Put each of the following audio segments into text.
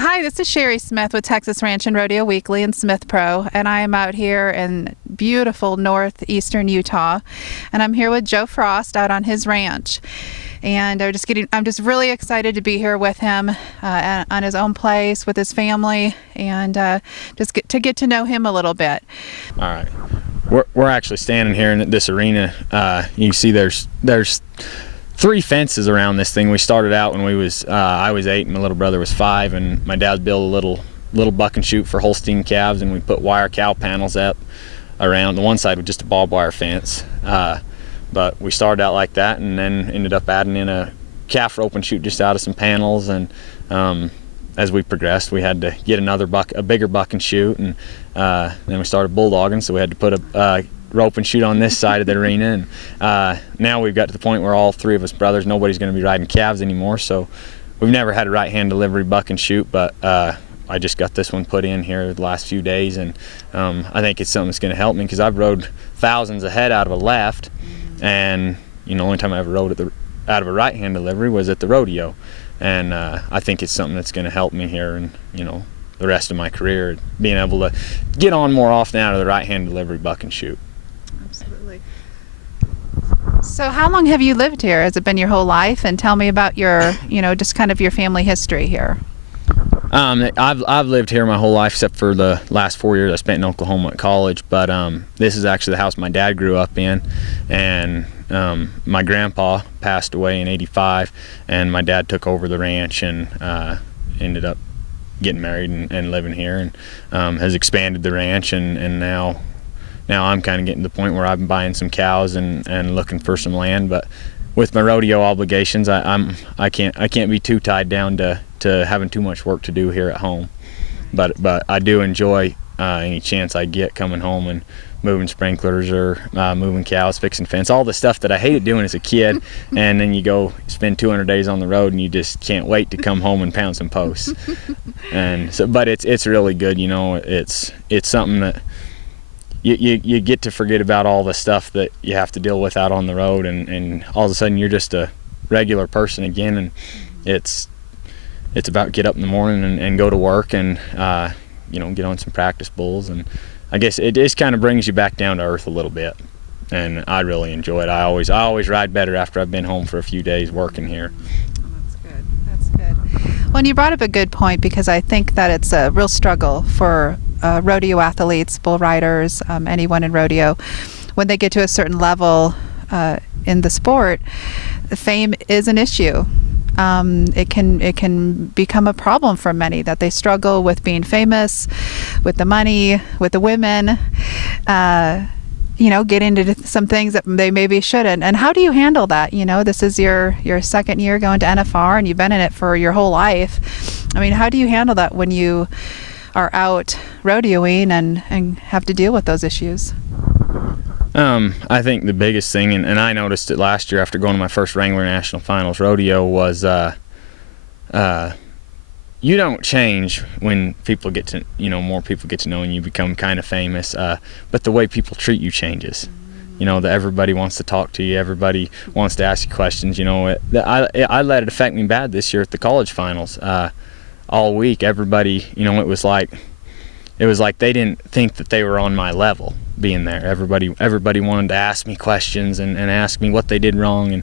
Hi, this is Sheri Smith with Texas Ranch and Rodeo Weekly and SmithPRO, and I am out here in beautiful northeastern Utah, and I'm here with Joe Frost out on his ranch. And I'm just really excited to be here with him on his own place with his family, and to get to know him a little bit. All right, we're actually standing here in this arena. You can see there's 3 fences around this thing. We started out when I was 8 and my little brother was 5, and my dad built a little buck and shoot for Holstein calves, and we put wire cow panels up around. The one side with just a barbed wire fence. But we started out like that, and then ended up adding in a calf rope and shoot just out of some panels. And as we progressed, we had to get a bigger buck and shoot, and then we started bulldogging, so we had to put a rope and shoot on this side of the arena. And now we've got to the point where all 3 of us brothers, nobody's going to be riding calves anymore, so we've never had a right hand delivery buck and shoot, but I just got this one put in here the last few days, and I think it's something that's going to help me, because I've rode thousands of head out of a left, and the only time I ever rode out of a right hand delivery was at the rodeo. And I think it's something that's going to help me here and the rest of my career, being able to get on more often out of the right hand delivery buck and shoot. Absolutely. So how long have you lived here? Has it been your whole life? And tell me about your, just kind of your family history here. I've lived here my whole life except for the last 4 years I spent in Oklahoma at college. But this is actually the house my dad grew up in, and my grandpa passed away in '85, and my dad took over the ranch and ended up getting married and living here, and has expanded the ranch, and now I'm kind of getting to the point where I'm buying some cows and looking for some land. But with my rodeo obligations, I can't be too tied down to having too much work to do here at home. But I do enjoy any chance I get coming home and moving sprinklers or moving cows, fixing fence, all the stuff that I hated doing as a kid. And then you go spend 200 days on the road and you just can't wait to come home and pound some posts. And so, but it's really good. It's something that you get to forget about all the stuff that you have to deal with out on the road, and all of a sudden you're just a regular person again. And it's about get up in the morning and go to work and get on some practice bulls, and I guess it just kind of brings you back down to earth a little bit, and I really enjoy it. I always ride better after I've been home for a few days working here. That's good. Well, and you brought up a good point, because I think that it's a real struggle for rodeo athletes, bull riders, anyone in rodeo, when they get to a certain level in the sport. Fame is an issue. It can become a problem for many, that they struggle with being famous, with the money, with the women, get into some things that they maybe shouldn't. And how do you handle that? This is your second year going to NFR, and you've been in it for your whole life. I mean, how do you handle that when you are out rodeoing and have to deal with those issues? I think the biggest thing, and I noticed it last year after going to my first Wrangler National Finals rodeo, was you don't change when people get to, more people get to know and you become kind of famous, but the way people treat you changes. That everybody wants to talk to you, everybody wants to ask you questions. I let it affect me bad this year at the college finals. All week, everybody, it was like they didn't think that they were on my level being there. Everybody wanted to ask me questions and ask me what they did wrong, and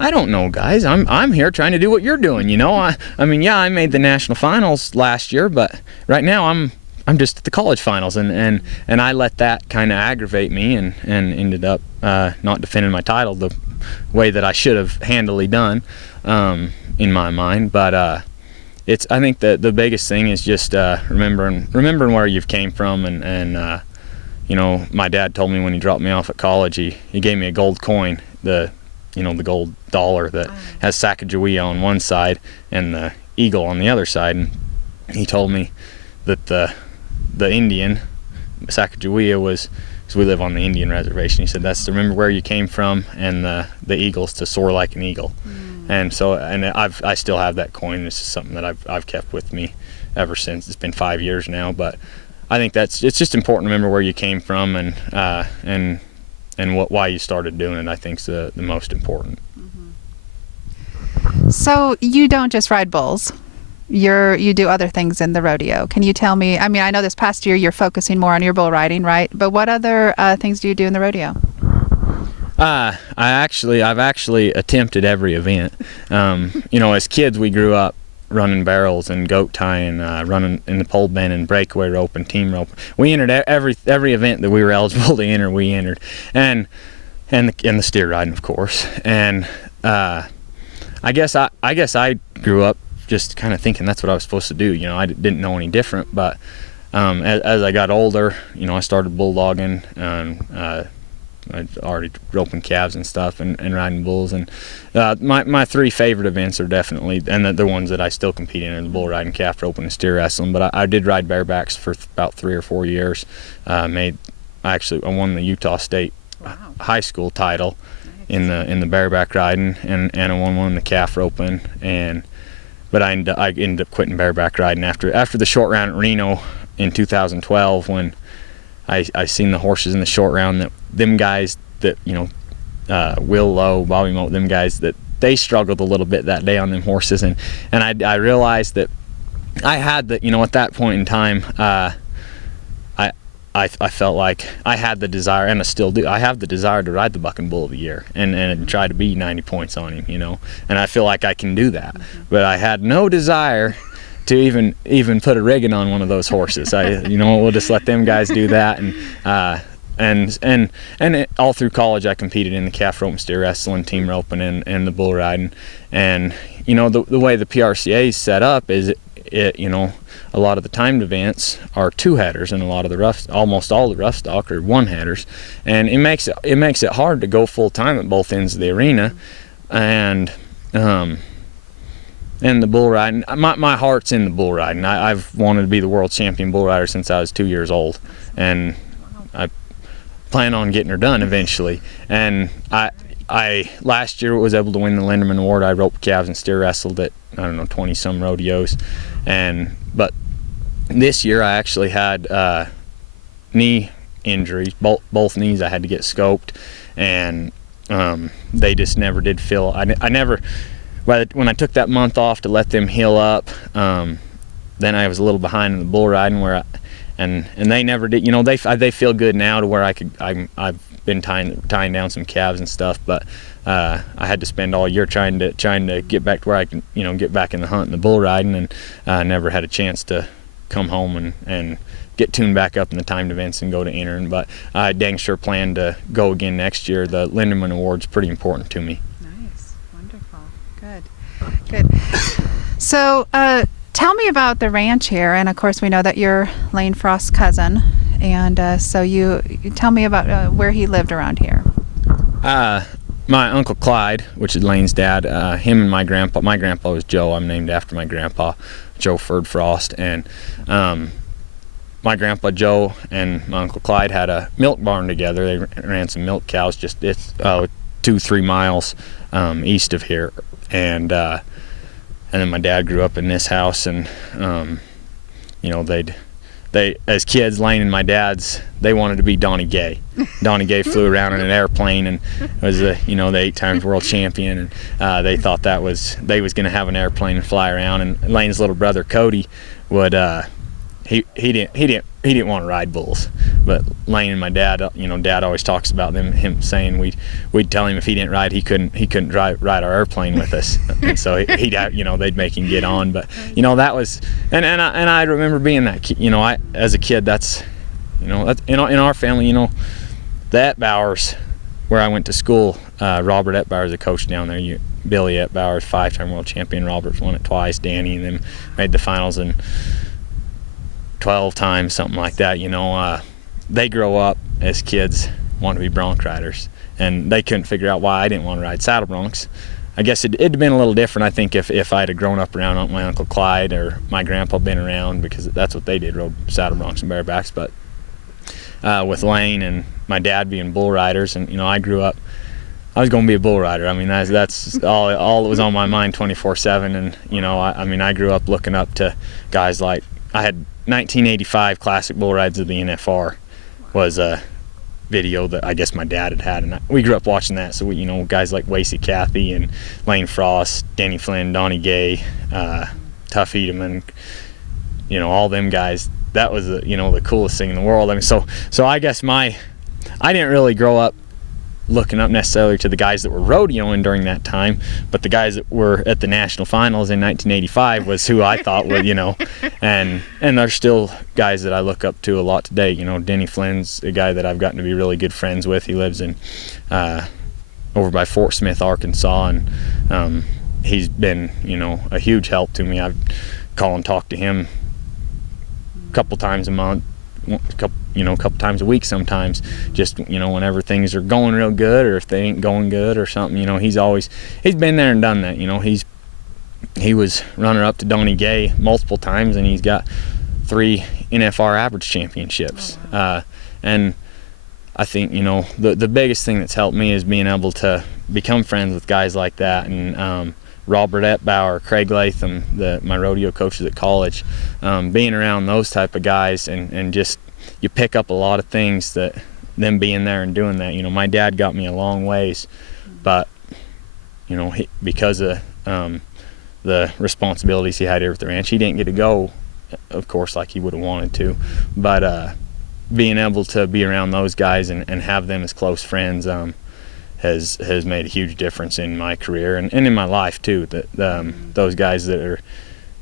I don't know, guys. I'm here trying to do what you're doing. I made the national finals last year, but right now I'm just at the college finals, and I let that kind of aggravate me, and ended up not defending my title the way that I should have handily done, in my mind. But I think that the biggest thing is just remembering where you've came from, and my dad told me when he dropped me off at college, he gave me a gold coin, the gold dollar that has Sacagawea on one side and the eagle on the other side, and he told me that the Indian Sacagawea was, because we live on the Indian reservation, he said that's to remember where you came from, and the eagle's to soar like an eagle. And so, I still have that coin. This is something that I've kept with me ever since. It's been 5 years now, but I think it's just important to remember where you came from, and why you started doing it. I think is the most important. So you don't just ride bulls. you do other things in the rodeo. Can you tell me? I mean, I know this past year you're focusing more on your bull riding, right? But what other things do you do in the rodeo? I've actually attempted every event. As kids we grew up running barrels and goat tying, running in the pole bend and breakaway rope and team rope. We entered every event that we were eligible to enter. We entered, and the steer riding, of course. And I guess I grew up just kind of thinking that's what I was supposed to do. I didn't know any different. But as I got older, I started bulldogging and I already roping calves and stuff and riding bulls. And my three favorite events are definitely, and the ones that I still compete in, are the bull riding, calf roping, and steer wrestling. But I did ride barebacks for about 3 or 4 years. I won the Utah State high school title in the bareback riding, and I won one in the calf roping. But I ended up quitting bareback riding after the short round at Reno in 2012 when I seen the horses in the short round, that them guys that Will Lowe, Bobby Moat, them guys, that they struggled a little bit that day on them horses, and I realized that I had at that point in time I felt like I had the desire, and I still do. I have the desire to ride the Bucking Bull of the Year and try to be 90 points on him, and I feel like I can do that. But I had no desire to even put a rigging on one of those horses. We'll just let them guys do that. And all through college I competed in the calf rope and steer wrestling, team roping, and the bull riding. And the way the PRCA is set up is a lot of the timed events are 2-headers, and almost all the rough stock are 1-headers, and it makes it hard to go full time at both ends of the arena. And the bull riding, my heart's in the bull riding. I've wanted to be the world champion bull rider since I was 2 years old, and I plan on getting her done eventually. And I last year was able to win the Linderman Award. I roped calves and steer wrestled at 20 some rodeos, but this year I actually had knee injuries, both knees. I had to get scoped, and they just never did feel. I never. When I took that month off to let them heal up, then I was a little behind in the bull riding and they never did. They feel good now to where I've been tying down some calves and stuff, but I had to spend all year trying to get back to where I can get back in the hunt and the bull riding, and never had a chance to come home and get tuned back up in the timed events and go to entering. But I dang sure plan to go again next year. The Linderman Award's pretty important to me. Nice, wonderful, good. So tell me about the ranch here, and of course we know that you're Lane Frost's cousin, and so you tell me about where he lived around here. My Uncle Clyde, which is Lane's dad, him and my grandpa was Joe. I'm named after my grandpa, Joe Frost, and my grandpa Joe and my Uncle Clyde had a milk barn together. They ran some milk cows just 2-3 miles east of here, and then my dad grew up in this house, and they as kids, Lane and my dad's, they wanted to be Donnie Gay. Donnie Gay flew around in an airplane and was the 8-time world champion, and they thought they was going to have an airplane and fly around. And Lane's little brother Cody would he didn't want to ride bulls, but Lane and my dad, Dad always talks about him saying we'd tell him if he didn't ride, he couldn't ride our airplane with us, and so they'd make him get on. But that was, and I remember being that kid. As a kid, that's in our family. The Etbauers, where I went to school, Robert Etbauer is a coach down there. Billy Etbauer, 5-time world champion. Robert's won it twice. Danny and them made the finals and 12 times, something like that. They grow up as kids wanting to be bronc riders, and they couldn't figure out why I didn't want to ride saddle broncs. I guess it'd been a little different, I think, if I'd have grown up around my Uncle Clyde or my grandpa been around, because that's what they did, rode saddle broncs and barebacks. But with Lane and my dad being bull riders, and I grew up, I was going to be a bull rider. I mean, that's all that was on my mind 24/7. And I grew up looking up to guys like, I had 1985 Classic Bull Rides of the WNFR was a video that I guess my dad had, and we grew up watching that. So guys like Wasey Cathy and Lane Frost, Danny Flynn, Donnie Gay, Tough Edeman, you know, all them guys. That was the coolest thing in the world. I mean, so I guess I didn't really grow up looking up necessarily to the guys that were rodeoing during that time, but the guys that were at the national finals in 1985 was who I thought would, and there's still guys that I look up to a lot today. You know, Denny Flynn's a guy that I've gotten to be really good friends with. He lives in over by Fort Smith, Arkansas, and he's been, a huge help to me. I call and talk to him a couple times a month, a couple times a week sometimes, just, whenever things are going real good or if they ain't going good or something. He's been there and done that. He was runner up to Donnie Gay multiple times, and he's got 3 NFR average championships. And I think, the biggest thing that's helped me is being able to become friends with guys like that, and Robert Etbauer, Craig Latham, my rodeo coaches at college, being around those type of guys, and just you pick up a lot of things that them being there and doing that. My dad got me a long ways, but because of the responsibilities he had here at the ranch, he didn't get to go, of course, like he would have wanted to. But being able to be around those guys and have them as close friends has made a huge difference in my career and in my life too. Those guys that are,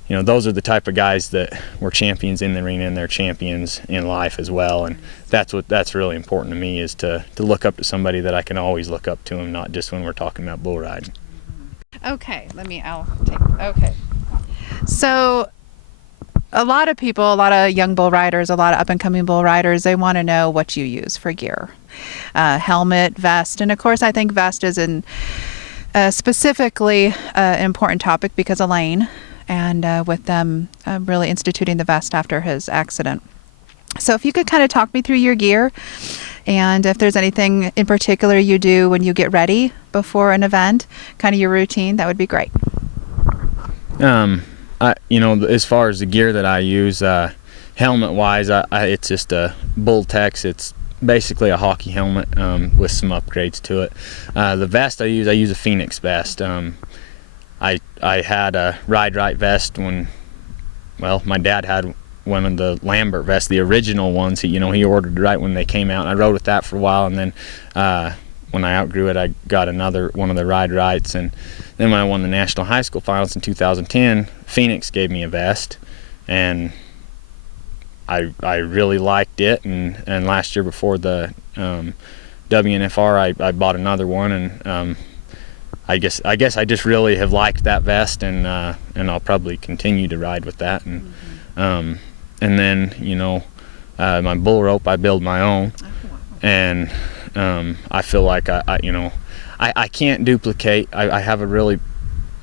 those are the type of guys that were champions in the arena, and they're champions in life as well. And that's really important to me, is to look up to somebody that I can always look up to them, not just when we're talking about bull riding. Okay, okay. So a lot of people, a lot of young bull riders, a lot of up-and-coming bull riders, they want to know what you use for gear. Helmet, vest, and of course I think vest is specifically an important topic because of Lane, and with them really instituting the vest after his accident. So if you could kind of talk me through your gear, and if there's anything in particular you do when you get ready before an event, kind of your routine, that would be great. As far as the gear that I use, helmet wise, it's just a Bull-Tex. It's basically a hockey helmet with some upgrades to it. The vest I use a Phoenix vest. I had a Ride Right vest when, my dad had one of the Lambert vests, the original ones. He ordered right when they came out, and I rode with that for a while, and then when I outgrew it, I got another one of the Ride Rights. And then when I won the National High School Finals in 2010, Phoenix gave me a vest, and I really liked it. And last year before the WNFR, I bought another one, and I guess I just really have liked that vest, and I'll probably continue to ride with that. And and then my bull rope, I build my own, and I feel like I can't duplicate. I have a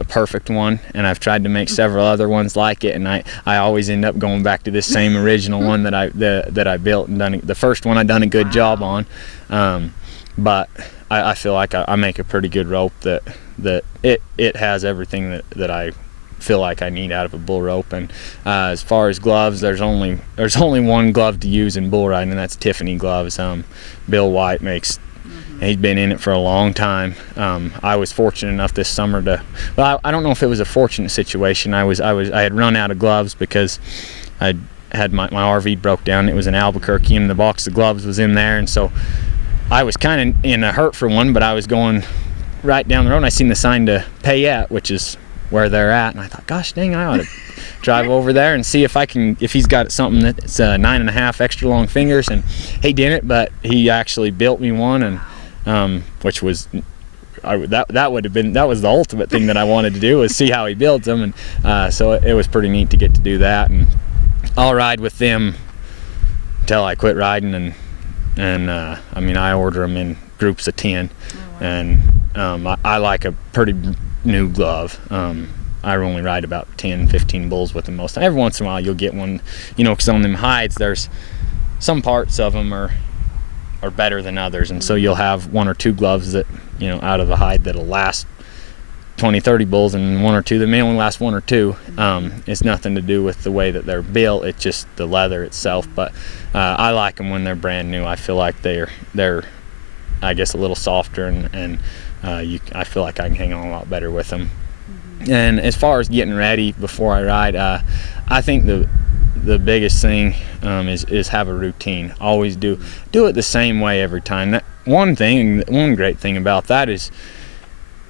perfect one, and I've tried to make several other ones like it, and I always end up going back to this same original one that I built and done. The first one I done a good job on, but I feel like I make a pretty good rope that it has everything that I feel like I need out of a bull rope. And as far as gloves, there's only one glove to use in bull riding, and that's Tiffany gloves. Bill White makes. He's been in it for a long time. I was fortunate enough this summer to. Well, I don't know if it was a fortunate situation. I had run out of gloves because I had my RV broke down. It was in Albuquerque, and the box of gloves was in there, and so I was kind of in a hurt for one. But I was going right down the road, and I seen the sign to Payette, which is where they're at, and I thought, gosh dang, I ought to drive over there and see if he's got something that's 9.5 extra long fingers. And he didn't, but he actually built me one, and which was that was the ultimate thing that I wanted to do, was see how he builds them. And so it was pretty neat to get to do that, and I'll ride with them until I quit riding. And I order them in groups of 10. And I like a pretty new glove. I only ride about 10-15 bulls with them most time. Every once in a while you'll get one, because on them hides, there's some parts of them are better than others, and so you'll have 1 or 2 gloves that out of the hide that'll last 20-30 bulls, and 1 or 2 that may only last 1 or 2. It's nothing to do with the way that they're built, it's just the leather itself. But I like them when they're brand new. I feel like they're I guess a little softer, and I feel like I can hang on a lot better with them. And as far as getting ready before I ride, I think the biggest thing is have a routine. Always do it the same way every time. One great thing about that is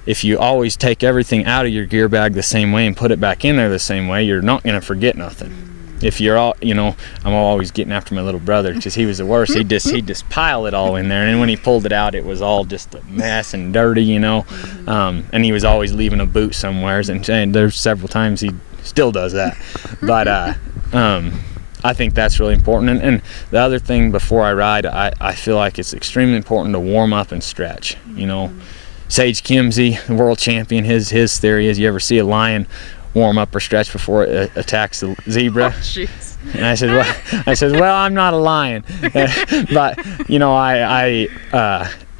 if you always take everything out of your gear bag the same way and put it back in there the same way, you're not going to forget nothing. If you're all, I'm always getting after my little brother because he was the worst. He'd just pile it all in there, and when he pulled it out, it was all just a mess and dirty, and he was always leaving a boot somewhere, and there's several times he still does that. But I think that's really important. And the other thing before I ride, I feel like it's extremely important to warm up and stretch. Sage Kimsey, the world champion, his theory is you ever see a lion warm up or stretch before it attacks the zebra. Oh, and I said, well, I'm not a lion, but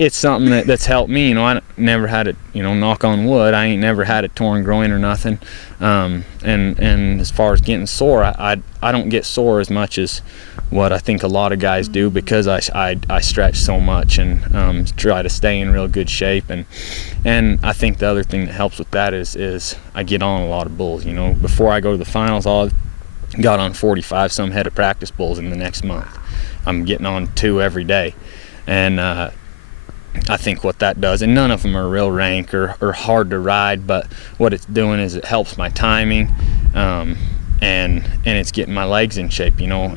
it's something that's helped me. I never had it, knock on wood, I ain't never had a torn groin or nothing. And as far as getting sore, I don't get sore as much as what I think a lot of guys do because I stretch so much and try to stay in real good shape. And I think the other thing that helps with that is I get on a lot of bulls. Before I go to the finals, I'll got on 45 some head of practice bulls in the next month. I'm getting on 2 every day. And I think what that does, and none of them are real rank or hard to ride, but what it's doing is it helps my timing, and it's getting my legs in shape, and all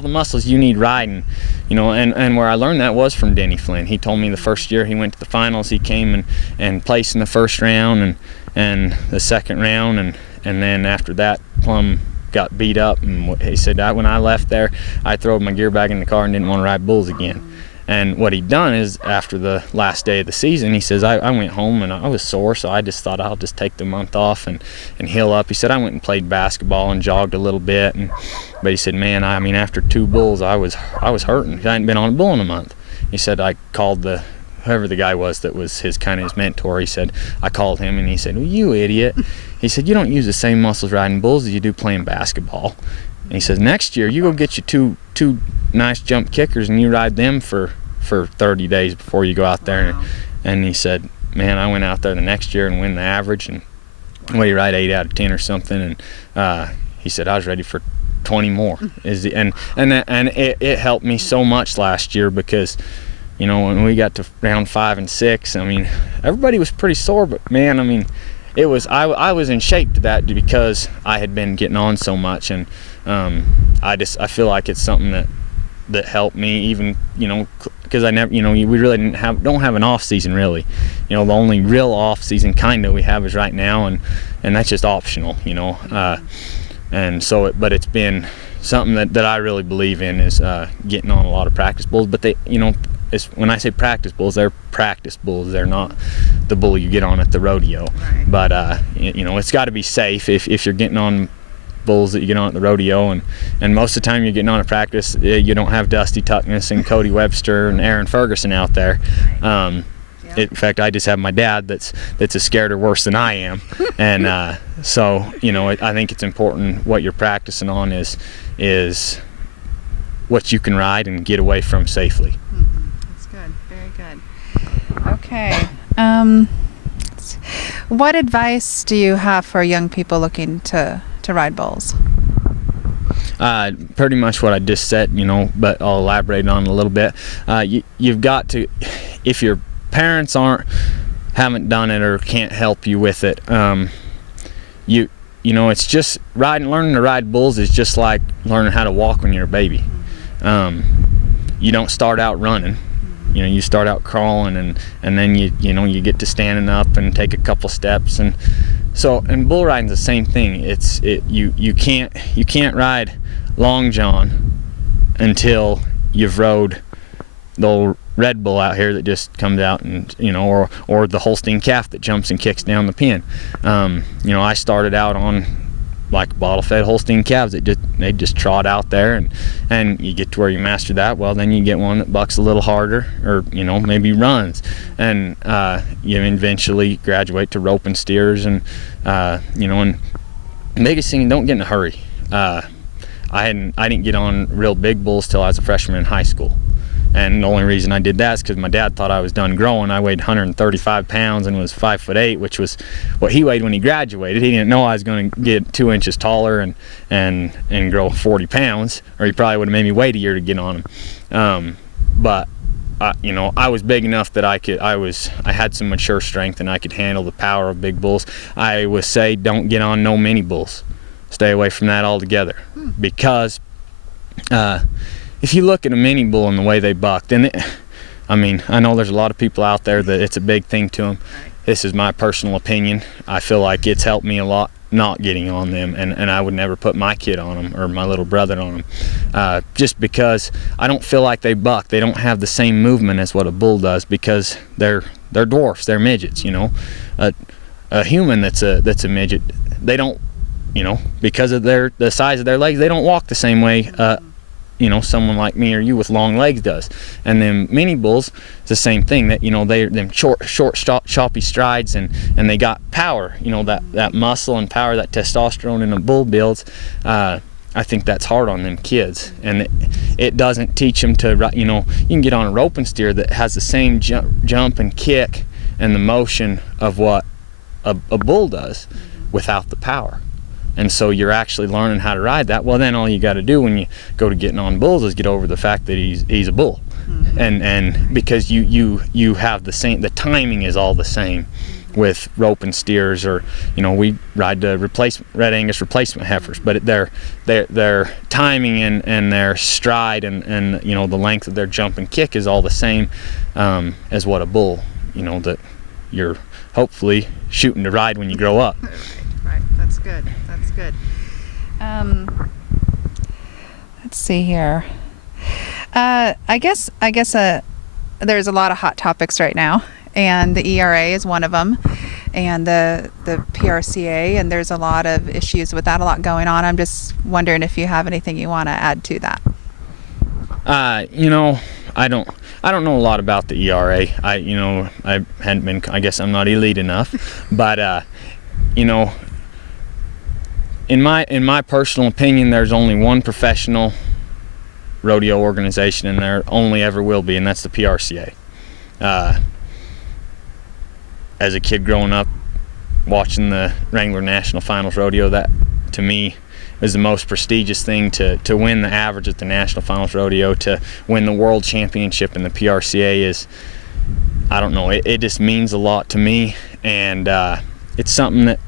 the muscles you need riding, and where I learned that was from Denny Flynn. He told me the first year he went to the finals, he came and placed in the first round and the second round, and then after that Plum got beat up, and he said when I left there, I threw my gear bag in the car and didn't want to ride bulls again. And what he'd done is, after the last day of the season, he says, I went home and I was sore, so I just thought I'll just take the month off and heal up. He said, I went and played basketball and jogged a little bit, but he said, man, after 2 bulls, I was hurting. I hadn't been on a bull in a month. He said, I called whoever the guy was that was his mentor. He said, I called him and he said, well, you idiot. He said, you don't use the same muscles riding bulls as you do playing basketball. And he says, next year you go get you two nice jump kickers and you ride them for 30 days before you go out there. Wow. And he said, man, I went out there the next year and win the average, and you ride 8 out of 10 or something. And he said, I was ready for 20 more. And it helped me so much last year because, when we got to round 5 and 6, everybody was pretty sore, but man, it was, I was in shape to that because I had been getting on so much. And I feel like it's something that helped me, even because I never, we really don't have an off season really. The only real off season kind of we have is right now, and that's just optional, and so but it's been something that I really believe in is getting on a lot of practice bulls. But they, when I say practice bulls, they're practice bulls. They're not the bull you get on at the rodeo. Right. But it's got to be safe if you're getting on bulls that you get on at the rodeo, and most of the time you're getting on a practice, you don't have Dusty Tuckness and Cody Webster and Aaron Ferguson out there. In fact, I just have my dad that's as scared or worse than I am. And so I think it's important what you're practicing on is what you can ride and get away from safely. That's good, very good. Okay, what advice do you have for young people looking to ride bulls? Pretty much what I just said, but I'll elaborate on it a little bit. You've got to, if your parents haven't done it or can't help you with it, it's just learning to ride bulls is just like learning how to walk when you're a baby. You don't start out running. You start out crawling, and then you get to standing up and take a couple steps. And bull riding's the same thing. You can't ride Long John until you've rode the old Red Bull out here that just comes out and or the Holstein calf that jumps and kicks down the pin. I started out on like bottle-fed Holstein calves that they just trot out there, and you get to where you master that. Well, then you get one that bucks a little harder, or maybe runs, and you eventually graduate to rope and steers, and and the biggest thing, don't get in a hurry. I didn't get on real big bulls till I was a freshman in high school, And the only reason I did that is because my dad thought I was done growing. I weighed 135 pounds and was 5'8", which was what he weighed when he graduated. He didn't know I was going to get 2 inches taller and grow 40 pounds, or he probably would have made me wait a year to get on him. But you know, I was big enough that I had some mature strength and I could handle the power of big bulls. I would say don't get on no mini bulls. Stay away from that altogether, because if you look at a mini bull and the way they buck, then I mean, I know there's a lot of people out there that it's a big thing to them. This is my personal opinion. I feel like it's helped me a lot not getting on them, and I would never put my kid on them or my little brother on them, just because I don't feel like they buck. They don't have the same movement as what a bull does, because they're dwarfs, they're midgets. You know, a human that's a midget, they don't, you know, because of the size of their legs, they don't walk the same way you know, someone like me or you with long legs does. And then mini bulls, it's the same thing. That, you know, they're them short choppy strides, and they got power, you know, that muscle and power that testosterone in a bull builds. I think that's hard on them kids, and it doesn't teach them to, you know, you can get on a roping steer that has the same jump and kick and the motion of what a bull does without the power. And so you're actually learning how to ride that. Well, then all you got to do when you go to getting on bulls is get over the fact that he's a bull, and because you have the same, the timing is all the same with rope and steers, or, you know, we ride the Red Angus replacement heifers, but their timing and their stride and you know, the length of their jump and kick is all the same as what a bull, you know, that you're hopefully shooting to ride when you grow up. Right. That's good. That's good. Let's see here. I guess there's a lot of hot topics right now, and the ERA is one of them, and the PRCA, and there's a lot of issues with that, a lot going on. I'm just wondering if you have anything you want to add to that. You know, I don't know a lot about the ERA. I hadn't been, I guess I'm not elite enough, but you know, in my personal opinion, there's only one professional rodeo organization, and there only ever will be, and that's the PRCA. As a kid growing up watching the Wrangler National Finals Rodeo, that to me is the most prestigious thing, to win the average at the National Finals Rodeo, to win the World Championship in the PRCA is, I don't know, it just means a lot to me, and it's something that,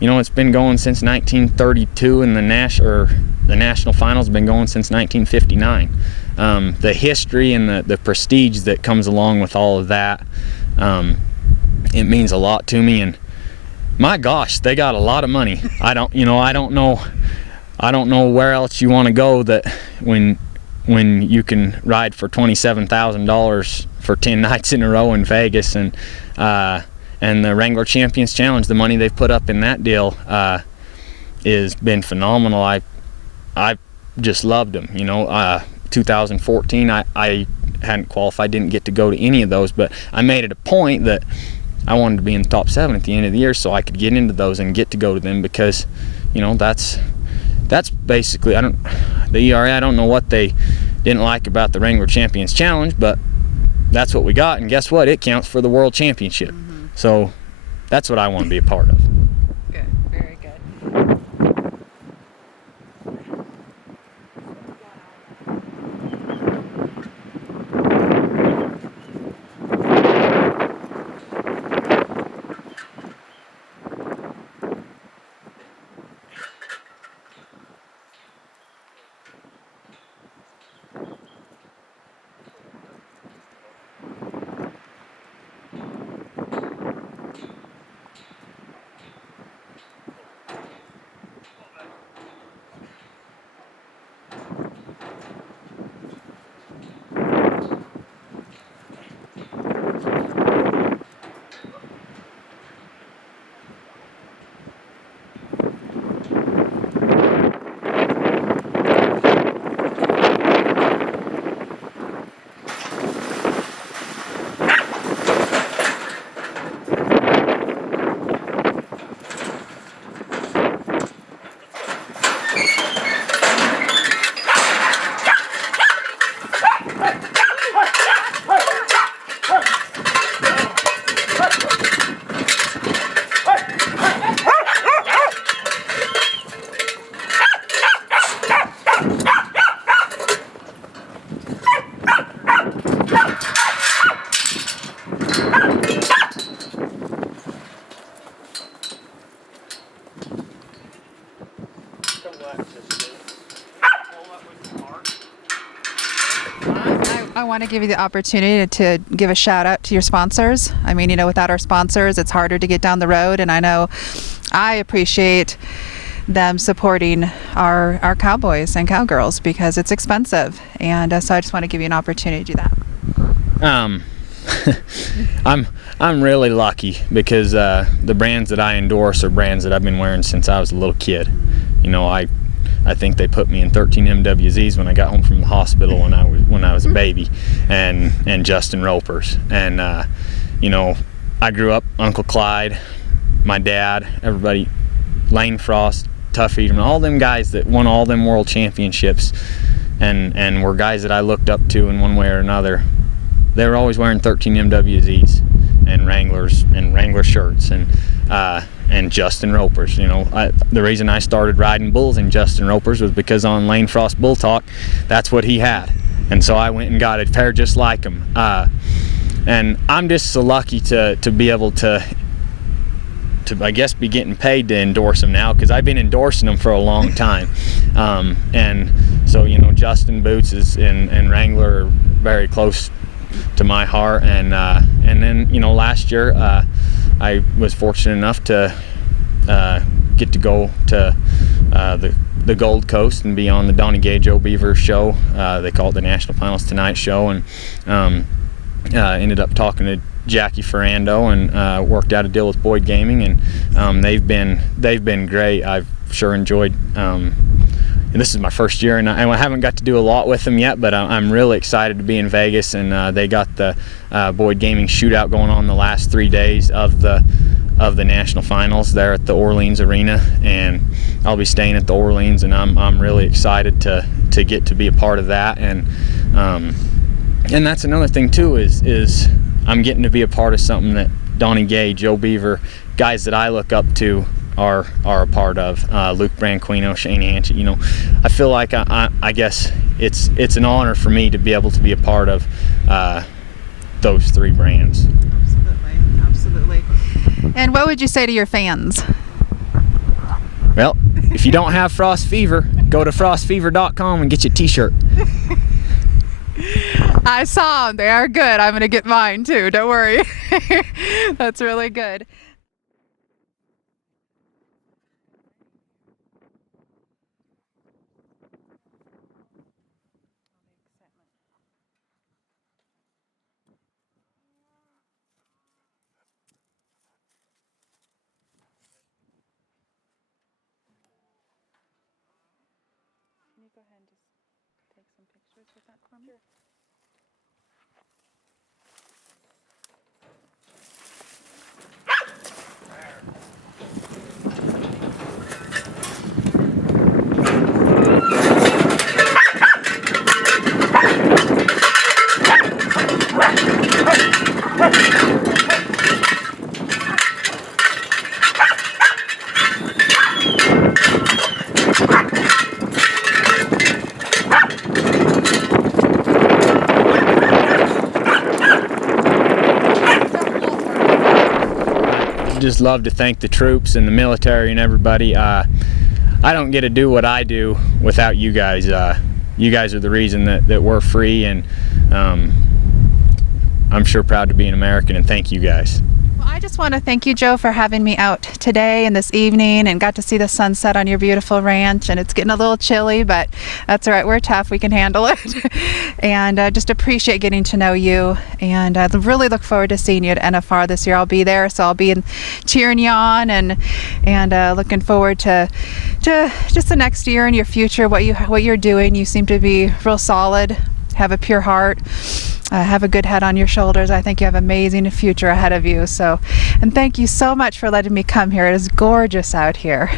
you know, it's been going since 1932, and the National Finals have been going since 1959. The history and the prestige that comes along with all of that, it means a lot to me, and my gosh, they got a lot of money. I don't know where else you want to go that when you can ride for $27,000 for 10 nights in a row in Vegas, and the Wrangler Champions Challenge, the money they've put up in that deal has been phenomenal. I just loved them. You know, 2014, I hadn't qualified, didn't get to go to any of those, but I made it a point that I wanted to be in the top 7 at the end of the year so I could get into those and get to go to them, because, you know, that's basically, the ERA, I don't know what they didn't like about the Wrangler Champions Challenge, but that's what we got, and guess what? It counts for the World Championship. So that's what I want to be a part of. Good. Very good. I want to give you the opportunity to give a shout out to your sponsors. I mean, without our sponsors, it's harder to get down the road, and I know I appreciate them supporting our cowboys and cowgirls because it's expensive, and so I just want to give you an opportunity to do that. I'm really lucky because the brands that I endorse are brands that I've been wearing since I was a little kid. I think they put me in 13 MWZs when I got home from the hospital when I was a baby, and Justin Roper's, and I grew up Uncle Clyde, my dad, everybody, Lane Frost, Tough Eaterman, all them guys that won all them world championships, and were guys that I looked up to in one way or another. They were always wearing 13 MWZs and Wrangler shirts and Justin Roper's. The reason I started riding bulls in Justin Roper's was because on Lane Frost Bull Talk, that's what he had, and so I went and got a pair just like him. And I'm just so lucky to be able to I guess be getting paid to endorse them now, because I've been endorsing them for a long time. And so Justin Boots and Wrangler are very close to my heart, and then last year I was fortunate enough to get to go to the Gold Coast and be on the Donnie Gay Joe Beaver show. They call it the National Finals Tonight show, and ended up talking to Jackie Ferrando and worked out a deal with Boyd Gaming, and they've been great. I've sure enjoyed. And this is my first year, and I haven't got to do a lot with them yet, but I'm really excited to be in Vegas, and they got the Boyd Gaming shootout going on the last 3 days of the national finals there at the Orleans Arena, and I'll be staying at the Orleans, and I'm really excited to get to be a part of that, and that's another thing too is I'm getting to be a part of something that Donnie Gay, Joe Beaver, guys that I look up to are a part of. Luke Branquino, Shane Hanchett. I feel like I guess it's an honor for me to be able to be a part of those three brands. Absolutely. And what would you say to your fans? Well, if you don't have Frost Fever, go to frostfever.com and get you a t-shirt. I saw them. They are good. I'm going to get mine too. Don't worry. That's really good. Can you go ahead and just take some pictures with that for me? Sure. Just love to thank the troops and the military and everybody. I don't get to do what I do without you guys. You guys are the reason that we're free, and I'm sure proud to be an American, and thank you guys. Well, I just want to thank you, Joe, for having me out today and this evening, and got to see the sunset on your beautiful ranch. And it's getting a little chilly, but that's all right. We're tough. We can handle it. And just appreciate getting to know you. And I really look forward to seeing you at NFR this year. I'll be there, so I'll be cheering you on, and looking forward to just the next year and your future. What you're doing. You seem to be real solid. Have a pure heart. Have a good head on your shoulders. I think you have an amazing future ahead of you. So, and thank you so much for letting me come here. It is gorgeous out here.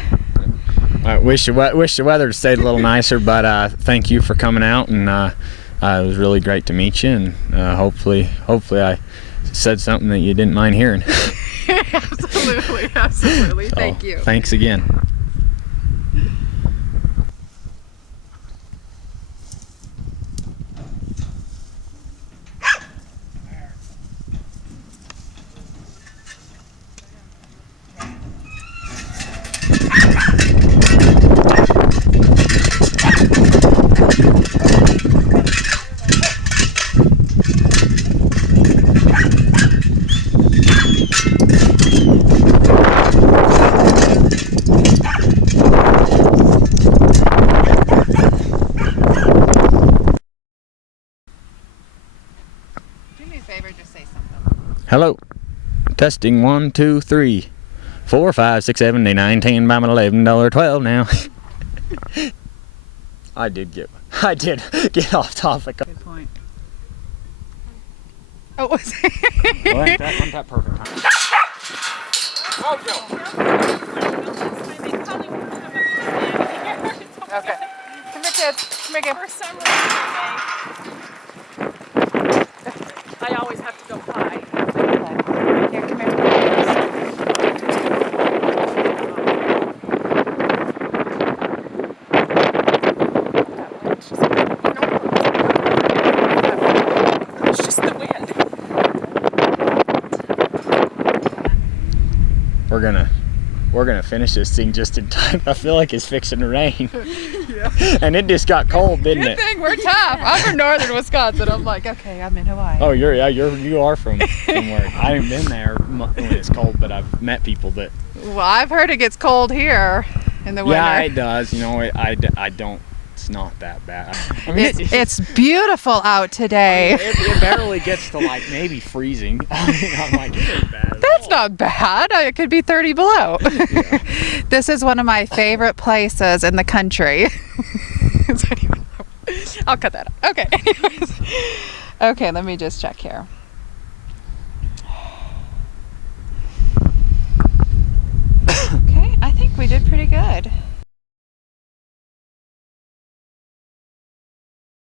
I wish the weather stayed a little nicer, but thank you for coming out, and it was really great to meet you, and hopefully I said something that you didn't mind hearing. Absolutely. So, thank you. Thanks again. Hello. Testing 1, 2, 3, 4, 5, 6, 7, 8, 9, 10, by my $11.12 now. I did get off topic. Good point. Oh, was it? Well, wasn't that perfect time? Oh, Joe. Okay. Come here, kids. Come here, kids. For some reason, I always have to go high. Here, come here. It's just the wind. We're gonna finish this thing just in time. I feel like it's fixing to rain. Yeah. And it just got cold, didn't Good it? thing we're tough. I'm from northern Wisconsin. I'm like, okay, I'm in Hawaii. Oh, you are from where? I haven't been there when it's cold, but I've met people that. Well, I've heard it gets cold here in the winter. Yeah, it does. You know, I don't. It's not that bad. I mean, It's beautiful out today. it barely gets to like maybe freezing. I mean, I'm like, it ain't bad. That's not bad. It could be 30 below. Yeah. This is one of my favorite places in the country. I'll cut that out. Okay. Anyways. Okay, let me just check here. Okay, I think we did pretty good.